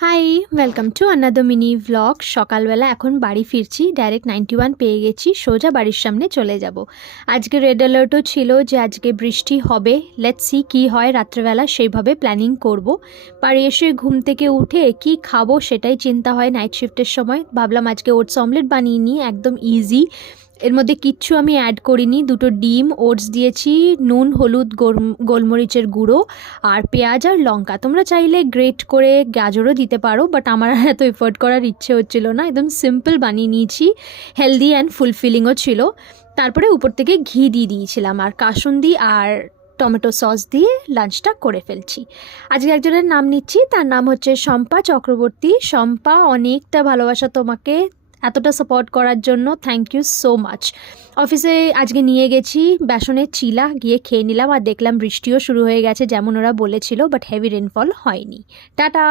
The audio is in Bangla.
High, welcome to another mini vlog. সকালবেলা এখন বাড়ি ফিরছি, ডাইরেক্ট 91 পেয়ে গেছি, সোজা বাড়ির সামনে চলে যাব। আজকে রেড অ্যালার্টও ছিল যে আজকে বৃষ্টি হবে, লেটস সি কী হয় রাত্রেবেলা, সেইভাবে প্ল্যানিং করব। বাড়ি এসে ঘুম থেকে উঠে কি খাবো সেটাই চিন্তা হয় নাইট শিফটের সময়। ভাবলাম আজকে ওটস অমলেট বানিয়ে নিই, একদম ইজি। এর মধ্যে কিচ্ছু আমি অ্যাড করিনি, দুটো ডিম, ওটস দিয়েছি, নুন, হলুদ, গোলমরিচের গুঁড়ো আর পেঁয়াজ আর লঙ্কা। তোমরা চাইলে গ্রেট করে গাজরও দিতে পারো, বাট আমার এত এফোর্ট করার ইচ্ছে হচ্ছিল না, একদম সিম্পল বানিয়ে নিয়েছি। হেলদি অ্যান্ড ফুলফিলিংও ছিল। তারপরে উপর থেকে ঘি দিয়ে দিয়েছিলাম আর কাসুন্দি আর টমেটো সস দিয়ে লাঞ্চটা করে ফেলছি। আজকে একজনের নাম নিচ্ছি, তার নাম হচ্ছে শম্পা চক্রবর্তী। শম্পা, অনেকটা ভালোবাসা তোমাকে, এতটা সাপোর্ট করার জন্য থ্যাংক ইউ সো মাচ। অফিসে আজকে নিয়ে গেছি বেসনের চিলা, গিয়ে খেয়ে নিলাম আর দেখলাম বৃষ্টিও শুরু হয়ে গেছে যেমন ওরা বলেছিল, বাট হেভি রেনফল হয়নি। টাটা।